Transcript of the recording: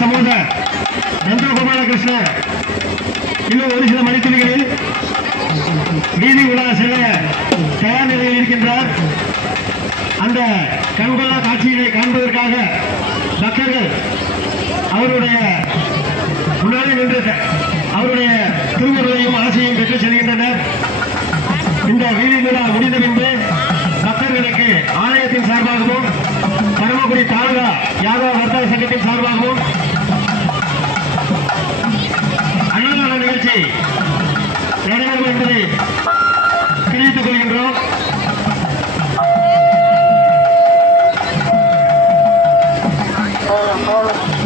சமூக நந்தகோபாலகிருஷ்ணன் இன்னும் ஒரு சில மணித்துளிகளில் வீதி உலா செல்ல தயார் நிலையில் இருக்கின்றார். அந்த கண்கொள்ளா காட்சியினை காண்பதற்காக பக்தர்கள் அவருடைய முன்னாடி நின்று அவருடைய திருமுறையும் ஆசையும் பெற்று செல்கின்றனர். இந்த வீதி விழா முடிந்த பின்பு பக்தர்களுக்கு ஆலயத்தின் சார்பாகவும் தூத்துக்குடி தாலுகா யாதவ வர்த்தக சங்கத்தின் சார்பாகவும் அன்னதான நிகழ்ச்சி நடைபெறும் என்பதை தெரிவித்துக் கொள்கின்றோம் Oh, oh.